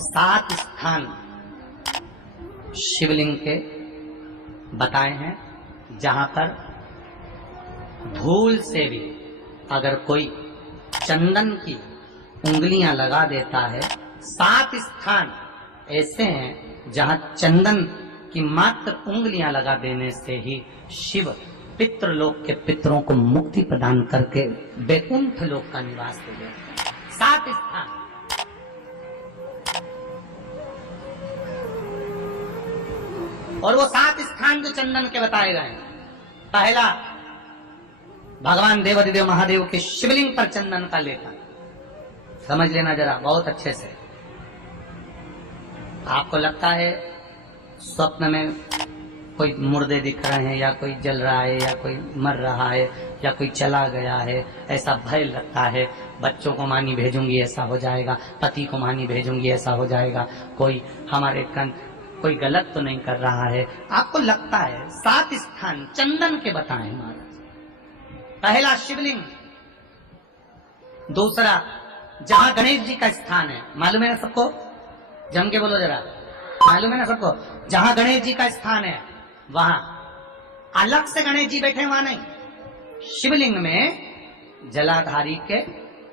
7 स्थान शिवलिंग के बताए हैं जहां पर भूल से भी अगर कोई चंदन की उंगलियां लगा देता है। 7 स्थान ऐसे हैं जहां चंदन की मात्र उंगलियां लगा देने से ही शिव पितृलोक के पितरों को मुक्ति प्रदान करके वैकुंठ लोक का निवास दे देते हैं। 7 स्थान। और वो 7 स्थान जो चंदन के बताए गए हैं, पहला भगवान देवाधिदेव महादेव के शिवलिंग पर चंदन का लेपन। समझ लेना जरा बहुत अच्छे से। आपको लगता है स्वप्न में कोई मुर्दे दिख रहे हैं, या कोई जल रहा है, या कोई मर रहा है, या कोई चला गया है, ऐसा भय लगता है। बच्चों को मानी भेजूंगी ऐसा हो जाएगा, पति को मानी भेजूंगी ऐसा हो जाएगा, कोई हमारे कोई गलत तो नहीं कर रहा है, आपको लगता है। 7 स्थान चंदन के बताएं महाराज। पहला शिवलिंग, दूसरा जहां गणेश जी का स्थान है, मालूम है ना सबको? जम के बोलो जरा, मालूम है ना सबको? जहां गणेश जी का स्थान है वहां अलग से गणेश जी बैठे, वहां नहीं। शिवलिंग में जलाधारी के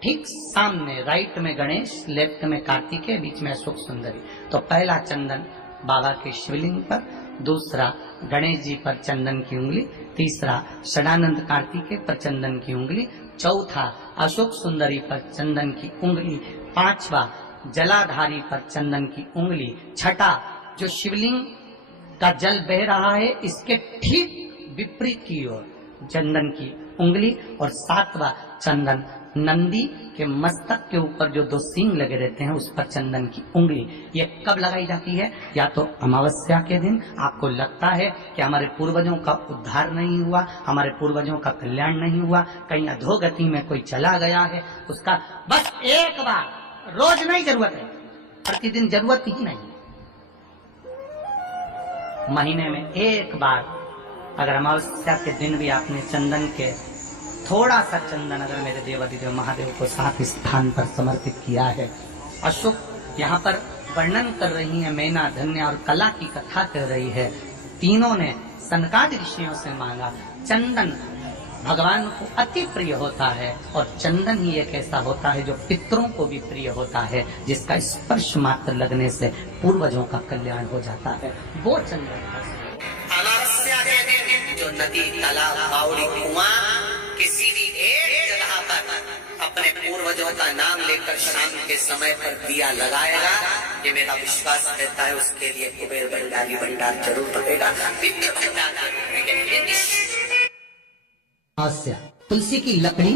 ठीक सामने राइट में गणेश, लेफ्ट में कार्तिकेय, बीच में अशोक सुंदरी। तो पहला चंदन बाबा के शिवलिंग पर, दूसरा गणेश जी पर चंदन की उंगली, तीसरा षडानंद कार्तिकेय पर चंदन की उंगली, चौथा अशोक सुंदरी पर चंदन की उंगली, पांचवा जलाधारी पर चंदन की उंगली, छठा जो शिवलिंग का जल बह रहा है इसके ठीक विपरीत की ओर चंदन की उंगली, और 7वां चंदन नंदी के मस्तक के ऊपर जो 2 सींग लगे रहते हैं उस पर चंदन की उंगली। ये कब लगाई जाती है? या तो अमावस्या के दिन। आपको लगता है कि हमारे पूर्वजों का उद्धार नहीं हुआ, हमारे पूर्वजों का कल्याण नहीं हुआ, कहीं अधोगति में कोई चला गया है, उसका बस एक बार, रोज नहीं जरूरत है, प्रतिदिन जरूरत ही नहीं, महीने में एक बार अगर अमावस्या के दिन भी आपने चंदन के थोड़ा सा चंदन अगर मेरे देवाधिदेव महादेव को 7 स्थान पर समर्पित किया है। अशोक यहाँ पर वर्णन कर रही है, मैना, धन्य और कला की कथा कर रही है। तीनों ने सनकादि ऋषियों से मांगा। चंदन भगवान को अति प्रिय होता है, और चंदन ही एक ऐसा होता है जो पितरों को भी प्रिय होता है, जिसका स्पर्श मात्र लगने से पूर्वजों का कल्याण हो जाता है। वो चंदन अमावस्या के दिन जो नदी, तालाब, बावड़ी, कुआं, किसी भी एक जगह पर अपने पूर्वजों का नाम लेकर शाम के समय पर दिया लगाएगा, ये मेरा विश्वास रहता है, उसके लिए कुबेर भंडारी भंडार जरूर पड़ेगा। तुलसी की लकड़ी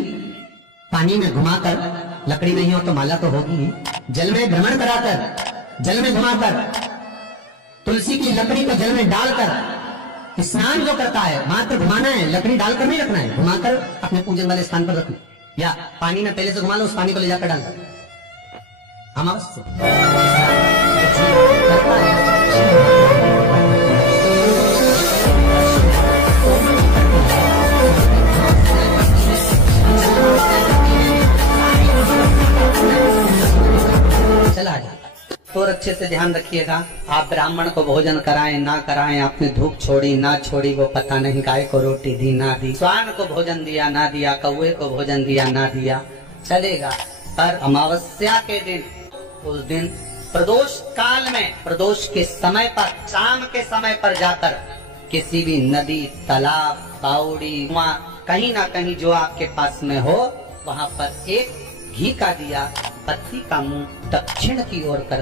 पानी में घुमाकर, लकड़ी नहीं हो तो माला तो होगी ही, जल में भ्रमण कराकर, जल में घुमाकर, तुलसी की लकड़ी को जल में डालकर स्नान जो करता है, मात्र घुमाना है, लकड़ी डालकर नहीं रखना है, घुमाकर अपने पूजन वाले स्थान पर रखना, या पानी में पहले से घुमा लो, उस पानी को ले जाकर डाल दो। अमावस्या चला जाता। और अच्छे से ध्यान रखिएगा, आप ब्राह्मण को भोजन कराएं ना कराएं, आपने धूप छोड़ी ना छोड़ी वो पता नहीं, गाय को रोटी दी ना दी, स्वान को भोजन दिया ना दिया, कौवे को भोजन दिया ना दिया, चलेगा। पर अमावस्या के दिन, उस दिन प्रदोष काल में, प्रदोष के समय पर, शाम के समय पर जाकर किसी भी नदी, तालाब, बावड़ी, कुआं, कहीं ना कहीं जो आपके पास में हो, वहाँ पर एक घी का दिया, पत्ती का मुंह दक्षिण की ओर कर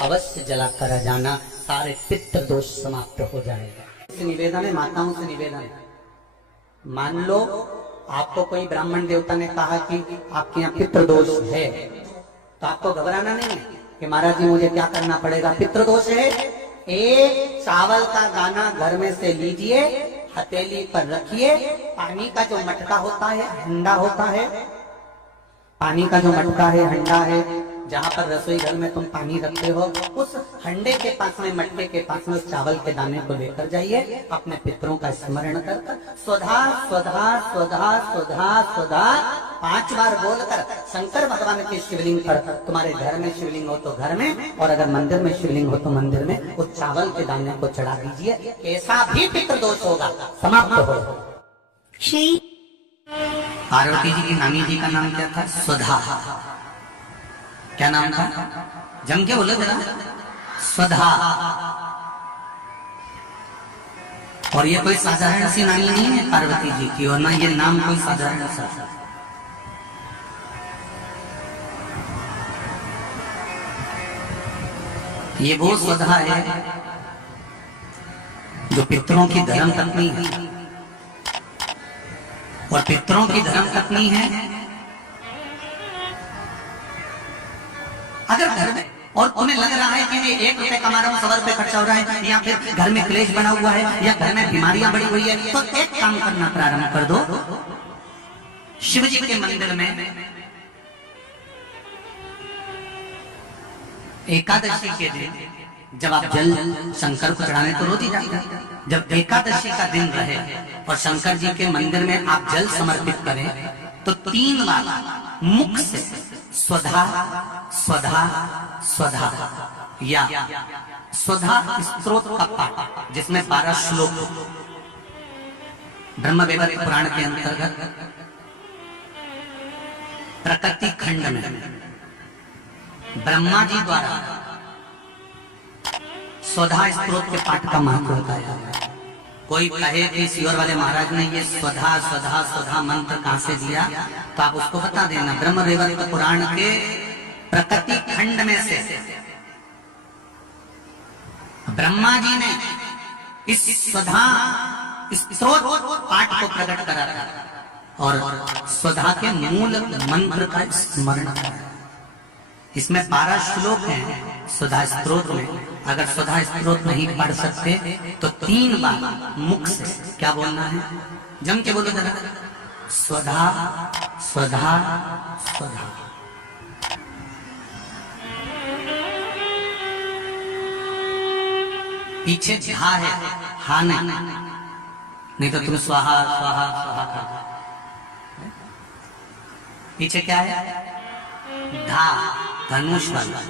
अवश्य जला कर जाना, सारे पितृ दोष समाप्त हो जाएगा। निवेदन है, माताओं से निवेदन है, मान लो आपको कोई ब्राह्मण देवता ने कहा कि आपके यहाँ पितृ दोष है, तो आपको घबराना नहीं है कि महाराज जी मुझे क्या करना पड़ेगा। पितृ दोष है, एक चावल का दाना घर में से लीजिए, हथेली पर रखिए, पानी का जो मटका होता है, हंडा होता है, पानी का जो मटका है, हंडा है, जहाँ पर रसोई घर में तुम पानी रखते हो, उस हंडे के पास में, मटके के पास में उस चावल के दाने को लेकर जाइए, अपने पितरों का स्मरण कर स्वधा स्वधा स्वधा स्वधा स्वधा 5 बार बोलकर शंकर भगवान के शिवलिंग पर, तुम्हारे घर में शिवलिंग हो तो घर में, और अगर मंदिर में शिवलिंग हो तो मंदिर में, उस चावल के दाने को चढ़ा दीजिए। ऐसा भी पितृदोष होगा, समाप्त हो। श्री पार्वती जी की नानी जी का नाम क्या था? स्वधा। क्या नाम था? जम के बोलो जरा। स्वधा। और ये कोई साधारण सी नानी नहीं है पार्वती जी की, और ना ये नाम कोई साधारण सा। ये वो स्वधा है जो पितरों की धर्म पत्नी है, और पितरों की धर्म पत्नी है अगर घर में, और तुम्हें लग रहा है कि मैं 1 रुपए कमा रहा हूं, 100 रुपए खर्चा हो रहा है, या फिर घर में क्लेश बना हुआ है, या घर में बीमारियां बढ़ी हुई है, तो एक काम करना प्रारंभ कर दो। शिव जी के मंदिर में एकादशी के दिन जब आप जल शंकर को चढ़ाने तो रोज ही जाते हैं, जब एकादशी का दिन रहे और शंकर जी के मंदिर में आप जल समर्पित करें तो 3 बार मुख से स्वधा स्वधा स्वधा या स्वधा स्तोत्र का पाठ, जिसमें 12 श्लोक ब्रह्म वैवर्त पुराण के अंतर्गत प्रकृति खंड में ब्रह्मा जी द्वारा स्वधा स्तोत्र के पाठ का महत्व होता है। कोई कहे कि सीवर वाले महाराज ने ये स्वधा स्वधा स्वधा मंत्र कहां से दिया, तो आप उसको बता देना। ब्रह्म वैवर्त पुराण के प्रकृति खंड में से ब्रह्मा जी ने इस स्वधा स्तोत्र पाठ को प्रकट करा था और स्वधा के मूल मंत्र का स्मरण करा। इसमें 12 श्लोक हैं स्वधा स्तोत्र में। अगर स्वधा स्तोत्र नहीं पढ़ सकते तो 3 बार मुख से क्या बोलना है, जम के बोलो जरा। स्वधा स्वधा स्वधा। पीछे झा है, हा नहीं तो तुम स्वाहा स्वाहा स्वाहा कर। पीछे क्या है? धा, धनुष वाला।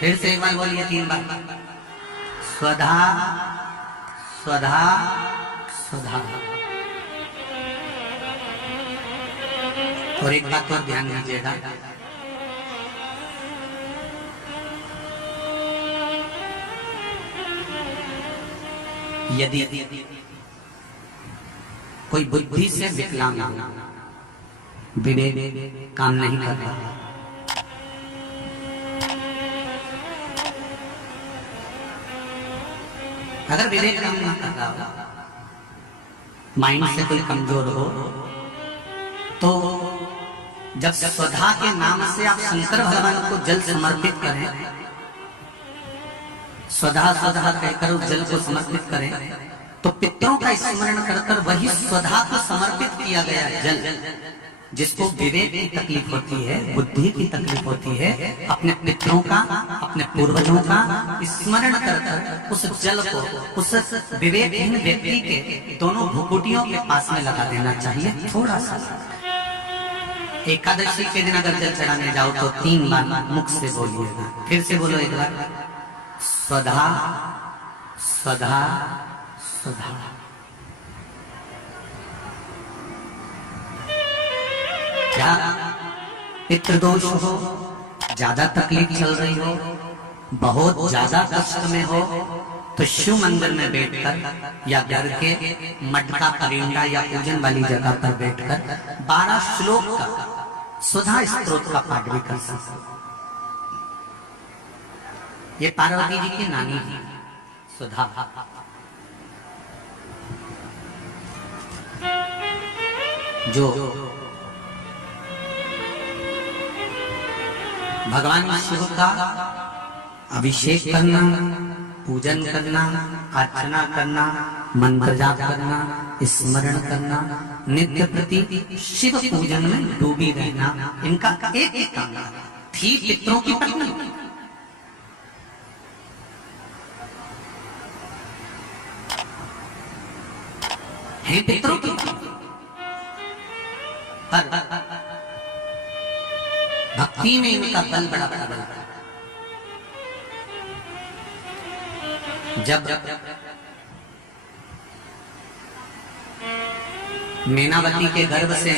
फिर से एक बार बोलिए 3 बार। स्वधा स्वधा स्वधा। और एक बात और ध्यान दीजिएगा, यदि कोई बुद्धि से विकलांग विवेक काम नहीं कर रहा, अगर विवेक काम नहीं कर रहा हो, माइंड से कोई कमजोर हो, तो जब स्वधा के नाम से आप शंकर भगवान को जल समर्पित करें, स्वधा स्वधा कहकर उस जल को समर्पित करें, तो पितरों का स्मरण कर वही स्वधा को समर्पित किया गया जल, जिसको विवेक की तकलीफ होती है, बुद्धि की तकलीफ होती है, अपने पितरों का, अपने पूर्वजों का स्मरण कर उस जल को उस विवेकहीन व्यक्ति के दोनों भुकुटियों के पास में लगा देना चाहिए। थोड़ा सा एकादशी के दिन अगर जल चढ़ाने जाओ तो 3 बार मुख से बोलिएगा। फिर से बोलो एक बार। स्वधा स्वधा स्वधा। क्या पितृदोष हो, ज्यादा तकलीफ चल रही हो, बहुत ज्यादा कष्ट में हो, तो शिव मंदिर में बैठकर या घर के मटका परिंदा या पूजन वाली जगह पर बैठकर 12 श्लोक का स्वधा स्तोत्र का पाठ भी कर सकते। ये पार्वती जी की नानी जी सुधा, जो भगवान शिव का अभिषेक करना, पूजन करना, अर्चना करना, मंत्र जाप करना, स्मरण करना, नित्य प्रति शिव पूजन में डूबी रहना, इनका एक ही काम थी। पितरों की पत्नी है, पितरों की, पर भक्ति में इनका बल बड़ा प्रबल था। जब मैनावती के गर्भ से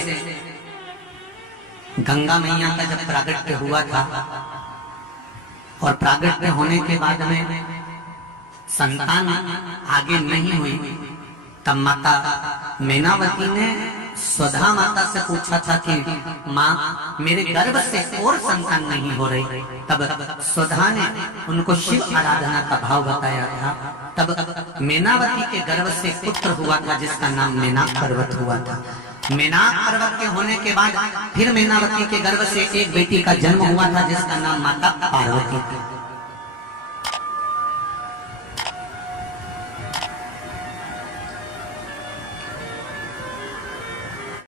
गंगा मैया का जब प्रागट्य हुआ था और प्रागट्य होने के बाद में संतान आगे नहीं हुई, तब माता मैनावती ने स्वधा माता से पूछा था कि माँ मेरे गर्भ से और संतान नहीं हो रही। तब स्वधा ने उनको शिव आराधना का भाव बताया था। तब मैनावती के गर्भ से पुत्र हुआ था जिसका नाम मैनाक पर्वत हुआ था। मैनाक पर्वत के होने के बाद फिर मैनावती के गर्भ से एक बेटी का जन्म हुआ था जिसका नाम माता पार्वती थी।